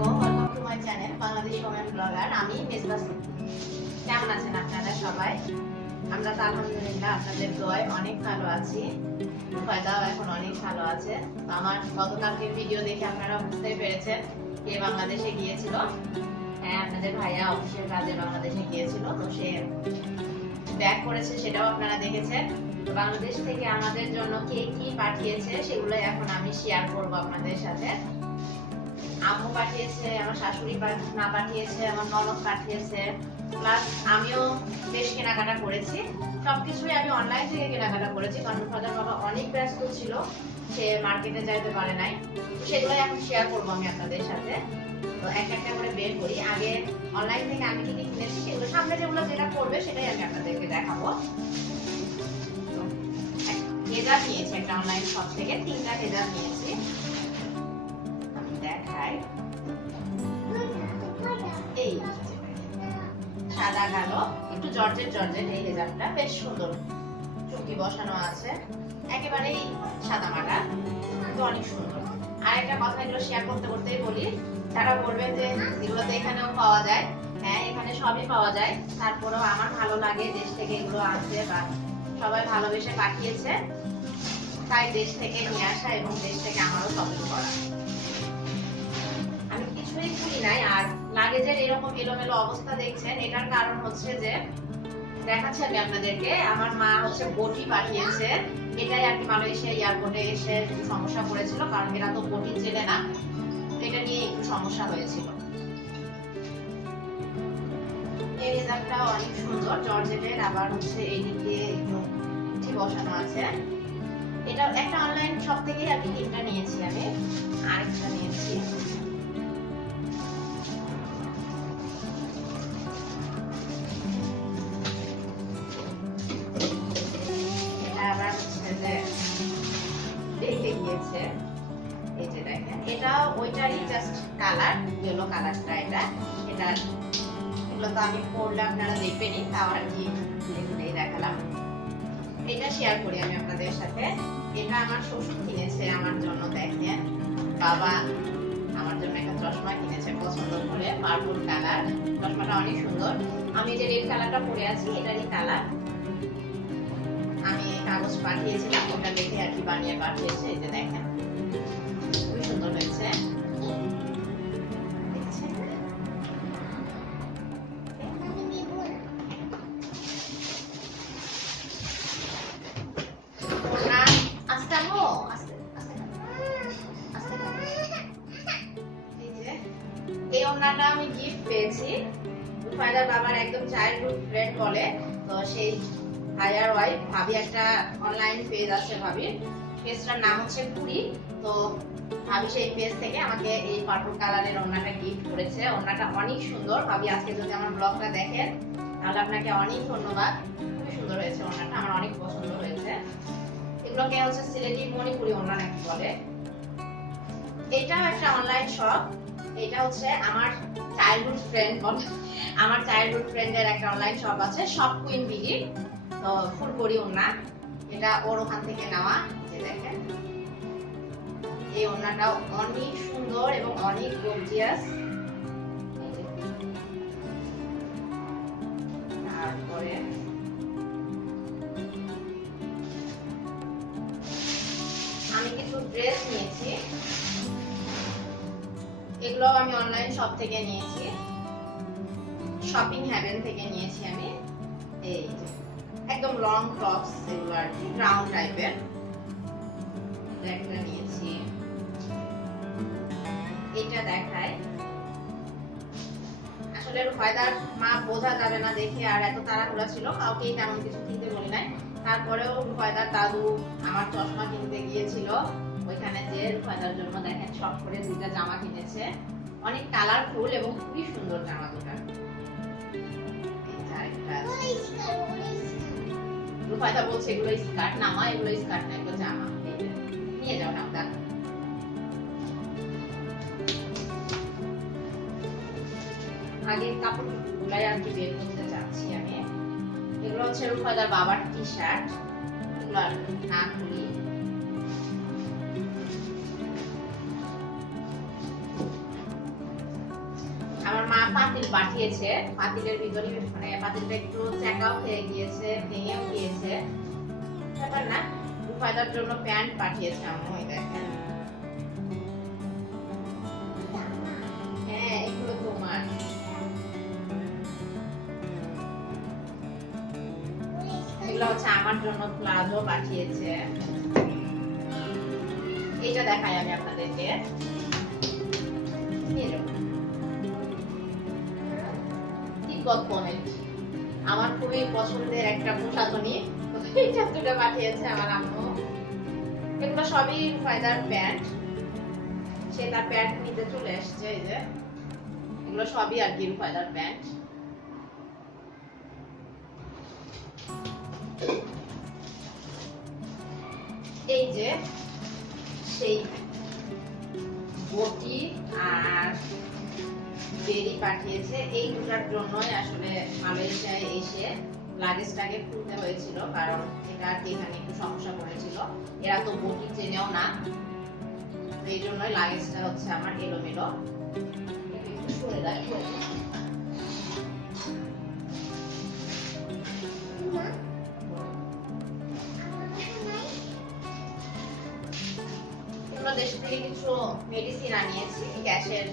বাংলাদেশ কে বাংলাদেশে গিয়েছিল। হ্যাঁ আপনাদের ভাইয়া অফিসের কাজে বাংলাদেশে গিয়েছিল। তো সে করেছে, সেটাও আপনারা দেখেছেন। বাংলাদেশ থেকে আমাদের জন্য কে কি পাঠিয়েছে সেগুলো এখন আমি শেয়ার করব আপনাদের সাথে। আম্মু পাঠিয়েছে, আমার শাশুড়ি মা পাঠিয়েছে, আমার ননদ পাঠিয়েছে। প্লাস আমিও বেশ কেনাকাটা করেছি। সবকিছুই আমি অনলাইন থেকে কেনাকাটা করেছি, কারণ ফাদার বাবা অনেক ব্যস্ত ছিল, সে মার্কেটে যাইতে পারে নাই। সেগুলো এখন শেয়ার করব আমি আপনাদের সাথে। তো এক একটা করে বের করি। আগে অনলাইন থেকে আমি কি কি কিনেছি সেগুলো, সামনে যেগুলো যেটা করবে সেটাই আমি আপনাদেরকে দেখাবো। এক- নিয়েছি একটা অনলাইন শপ থেকে, তিনটা হেজাব নিয়েছি। সাদা কালো, একটু জর্জেট জর্জেট এই হেজাবটা বেশ সুন্দর। চুমকি বসানো আছে, একেবারেই সাদা মাটা, কিন্তু অনেক সুন্দর। আর একটা কথা এগুলো শেয়ার করতে করতেই বলি তারা বলবে যে এগুলো তো এখানেও পাওয়া যায় হ্যাঁ এখানে সবই পাওয়া যায়, তারপরেও আমার ভালো লাগে দেশ থেকে এগুলো আনতে বা সবাই ভালোবেসে পাঠিয়েছে, তাই দেশ থেকে নিয়ে আসা এবং দেশ থেকে আমারও শপিং করা। আমি কিছুই খুলি নাই, আর লাগেজের এরকম এলোমেলো অবস্থা দেখছেন, এটার কারণ হচ্ছে যে, দেখাচ্ছি আমি আপনাদেরকে, আমার মা হচ্ছে বটি পাঠিয়েছে। এটাই আর কি মালয়েশিয়া এয়ারপোর্টে এসে একটু সমস্যা করেছিল কারণ এরা তো বটি চেনে না। এটা নিয়ে একটু সমস্যা হয়েছিল। এই রেজাল্টটা অনেক সুন্দর, জর্জেটের, আবার হচ্ছে এই দিক দিয়ে একটু ঠিক বসানো আছে। এটা একটা অনলাইন শপ থেকেই আর কি তিনটা নিয়েছি আমি। আরেকটা নিয়েছি। কালার ইয়েলো কালারটা এটা। এটা এগুলো তো আমি পরলে আপনারা দেখবেনই, তাও আর কি খুলেই দেখালাম। এটা শেয়ার করি আমি আপনাদের সাথে। এটা আমার শ্বশুর কিনেছে আমার জন্য, দেখেন। বাবা আমার জন্য একটা চশমা কিনেছে পছন্দ করে পার্পল কালার। চশমাটা অনেক সুন্দর। আমি যে রেড কালারটা পরে আছি, এটারই কালার। আমি কাগজ পাঠিয়েছিলাম, ওটা দেখে আর কি বানিয়ে পাঠিয়েছে এটা দেখেন। রুফায়দার বাবার একদম চাইল্ডহুড ফ্রেন্ড বলে। তো সেই ভাইয়ার ওয়াইফ ভাবি একটা অনলাইন পেজ আছে ভাবি পেজটার নাম হচ্ছে পুরি। তো ভাবি সেই পেজ থেকে আমাকে এই পার্পল কালারের ওড়নাটা গিফট করেছে। ওড়নাটা অনেক সুন্দর। ভাবি, আজকে যদি আমার ব্লগটা দেখেন, তাহলে আপনাকে অনেক ধন্যবাদ। খুবই সুন্দর হয়েছে ওড়নাটা। আমার অনেক পছন্দ হয়েছে। এগুলোকে হচ্ছে? সিলেটি মণিপুরি ওড়না নাকি বলে। এটাও একটা অনলাইন শপ এটা হচ্ছে আমার চাইল্ডহুড ফ্রেন্ড আমার চাইল্ডহুড ফ্রেন্ডের একটা অনলাইন শপ আছে শপ কুইন বিডি তো ফুলকড়ি ওড়না এটা ওর ওখান থেকে নেওয়া যে দেখেন। এই ওড়নাটাও অনেক সুন্দর এবং অনেক গর্জিয়াস এগুলো আমি অনলাইন শপ থেকে নিয়েছি। শপিং হ্যাভেন থেকে নিয়েছি আমি। এই একদম লং টপস এগুলো আর কি ব্রাউন টাইপের একটা নিয়েছি। এটা দেখায়। আসলে ফায়দার মা বোঝা যাবে না দেখে আর এত তাড়াহুড়া ছিল। কাউকেই তেমন কিছু কিনতে বলি নাই। তারপরেও রুফায়দার দাদু আমার চশমা কিনতে গিয়েছিল। ওইখানে যে রুফায়দার জন্য দেখেন শখ করে দুইটা জামা কিনেছে। অনেক কালারফুল এবং খুবই সুন্দর জামা দুটা। রুফায়দা বলছে এগুলো স্কার্ট না মা এগুলো স্কার্ট না এগুলো জামা। নিয়ে যাও না দেখো আগে কাপড় গুলাই আর কি বের করতে চাচ্ছি আমি। এগুলো হচ্ছে রুফায়দার বাবার টি শার্ট এগুলো আর না খুলি। পাতিল পাঠিয়েছে পাতিলের ভিতরে মানে পাতিলটা একটু চ্যাকাও খেয়ে গিয়েছে ভেঙেও গিয়েছে ব্যাপার না রুফায়দার জন্য প্যান্ট পাঠিয়েছে আম্মু এই দেখেন। হ্যাঁ এগুলো তোমার। এগুলো হচ্ছে আমার জন্য প্লাজো পাঠিয়েছে। এটা দেখাই আমি আপনাদেরকে। তিব্বত বনেট আমার খুবই পছন্দের একটা প্রসাধনী তো এইটা দুটো পাঠিয়েছে আমার আম্মু। এগুলো সবই ফায়দার প্যান্ট। সে তার প্যান্ট নিতে চলে এসছে, এই যে। এগুলো সবই আর কি ফায়দার প্যান্ট। এই যে সেই বটি আর বেরি পাঠিয়েছে। এই দুটার জন্যই আসলে মালয়েশিয়ায় এসে লাগেজটাকে খুলতে হয়েছিল, কারণ এটা এখানে একটু সমস্যা করেছিল এরা তো বটি চেনেও না। এই জন্যই লাগেজটা হচ্ছে আমার এলোমেলো। দেশ থেকে কিছু মেডিসিন আনিয়েছি, গ্যাসের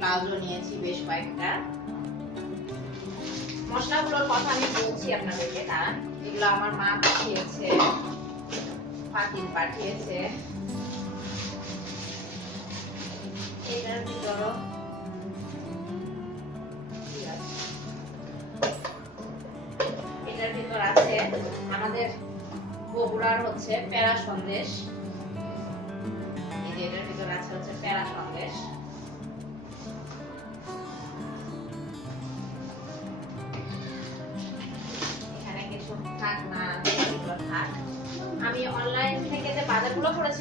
প্লাজো নিয়েছি বেশ কয়েকটা। মশলাগুলোর কথা আমি বলছি আপনাদেরকে না। এগুলো আমার মা পাঠিয়েছে পাতিল পাঠিয়েছে। এটার ভিতর আছে আমাদের বগুড়ার হচ্ছে প্যারা সন্দেশ।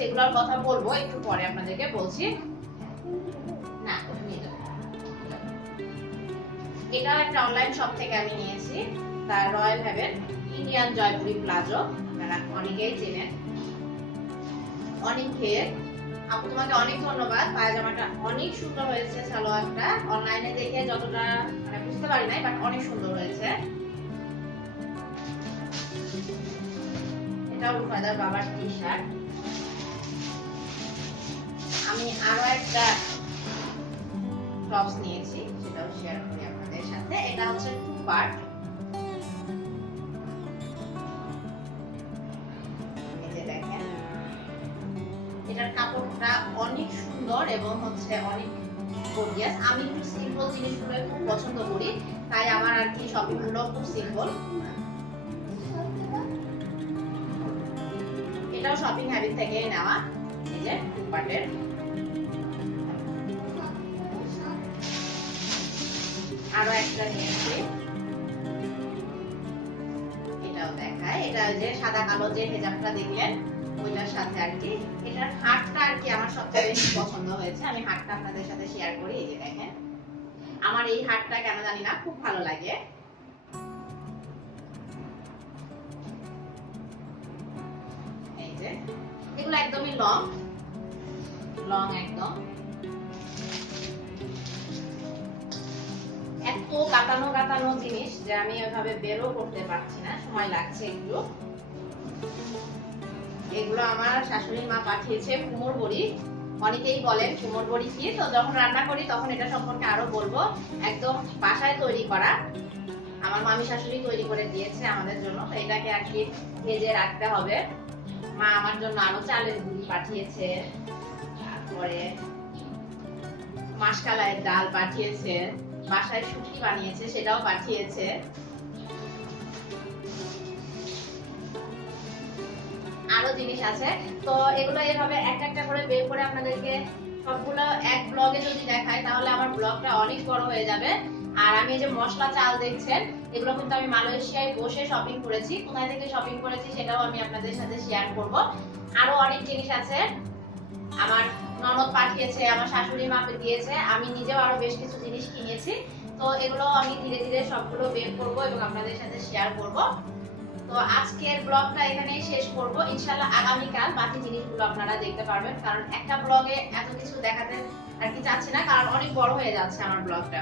এগুলোর কথা বলব, একটু পরে আপনাদেরকে বলছি। না। এটা একটা অনলাইন শপ থেকে আমি নিয়েছি তার royal heaven Indian Jaipuri palazzo আপনারা অনেকেই চেনেন। অনেক খেয়ে আপু, তোমাকে অনেক ধন্যবাদ। পায়জামাটা অনেক সুন্দর হয়েছে, সালোয়ারটা। অনলাইনে দেখে যতটা মানে বুঝতে পারি নাই বাট অনেক সুন্দর হয়েছে। এটা রুফাদার বাবার টি শার্ট আমি আরও একটা টপস নিয়েছি, সেটাও শেয়ার করি আপনাদের সাথে। এটা হচ্ছে টু পার্ট দেখেন। এটার কাপড়টা অনেক সুন্দর এবং হচ্ছে অনেক গর্জিয়াস আমি একটু সিম্পল জিনিসগুলো খুব পছন্দ করি, তাই আমার আর কি শপিংগুলো খুব সিম্পল এটাও শপিং হ্যাবিট থেকে নেওয়া, এই যে টু পার্টের আরও একটা নিয়েছি। এটাও দেখায়। এটা যে সাদা কালো যে হেজাবটা দেখলেন, ওইটার সাথে আর কি। এটার হাটটা আর কি আমার সবচেয়ে বেশি পছন্দ হয়েছে। আমি হাটটা আপনাদের সাথে শেয়ার করি, এই যে দেখেন। আমার এই হাটটা কেন জানি না, খুব ভালো লাগে। এই যে, এগুলো একদমই লং লং একদম। এত কাটানো কাটানো জিনিস যে আমি ওইভাবে বেরও করতে পারছি না, সময় লাগছে একটু। এগুলো আমার শাশুড়ি মা পাঠিয়েছে কুমোর বড়ি। অনেকেই বলেন কুমোর বড়ি কি? তো যখন রান্না করি তখন এটা সম্পর্কে আরও বলব। একদম বাসায় তৈরি করা। আমার মামি শাশুড়ি তৈরি করে দিয়েছে আমাদের জন্য। তো এটাকে আর কি ভেজে রাখতে হবে। মা আমার জন্য আরও চালের গুঁড়ি পাঠিয়েছে। তারপরে মাসকালাইয়ের ডাল পাঠিয়েছে। বাসায় শুটকি বানিয়েছে, সেটাও পাঠিয়েছে। আরও জিনিস আছে। তো এগুলো এভাবে একটা একটা করে বের করে আপনাদেরকে সবগুলো এক ব্লগে যদি দেখায় তাহলে আমার ব্লগটা অনেক বড় হয়ে যাবে। আর আমি যে মশলা চাল দেখছেন, এগুলো কিন্তু আমি মালয়েশিয়ায় বসে শপিং করেছি। কোথায় থেকে শপিং করেছি সেটাও আমি আপনাদের সাথে শেয়ার করব। আরও অনেক জিনিস আছে। আমার ননদ পাঠিয়েছে, আমার শাশুড়ি মাপে দিয়েছে, আমি নিজেও আরও বেশ কিছু জিনিস কিনেছি। তো এগুলো আমি ধীরে ধীরে সবগুলো বের করব এবং আপনাদের সাথে শেয়ার করব। তো আজকের ব্লগটা এখানেই শেষ করব। ইনশাআল্লাহ আগামীকাল বাকি জিনিসগুলো আপনারা দেখতে পারবেন, কারণ একটা ব্লগে এত কিছু দেখাতে আর কি চাচ্ছি না, কারণ অনেক বড় হয়ে যাচ্ছে আমার ব্লগটা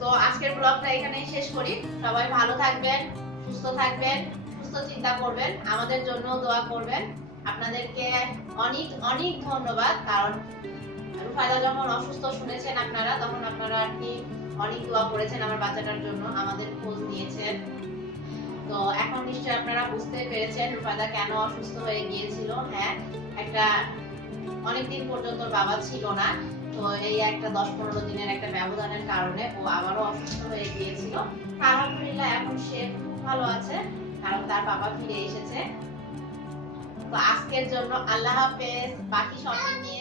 তো আজকের ব্লগটা এখানেই শেষ করি। সবাই ভালো থাকবেন, সুস্থ থাকবেন, সুস্থ চিন্তা করবেন, আমাদের জন্য দোয়া করবেন। আপনাদেরকে অনেক অনেক ধন্যবাদ, কারণ রুফায়দা যখন অসুস্থ শুনেছেন আপনারা, তখন আপনারা আর কি অনেক দোয়া করেছেন আমার বাচ্চাটার জন্য, আমাদের খোঁজ নিয়েছেন। তো এখন নিশ্চয় আপনারা বুঝতে পেরেছেন রুফায়দা কেন অসুস্থ হয়ে গিয়েছিল। হ্যাঁ একটা অনেকদিন পর্যন্ত বাবা ছিল না, তো এই একটা দশ পনেরো দিনের একটা ব্যবধানের কারণে ও আবারও অসুস্থ হয়ে গিয়েছিল। আলহামদুলিল্লাহ এখন সে খুব ভালো আছে, কারণ তার বাবা ফিরে এসেছে। আজকের জন্য আল্লাহ হাফেজ। বাকি সবাই নিয়ে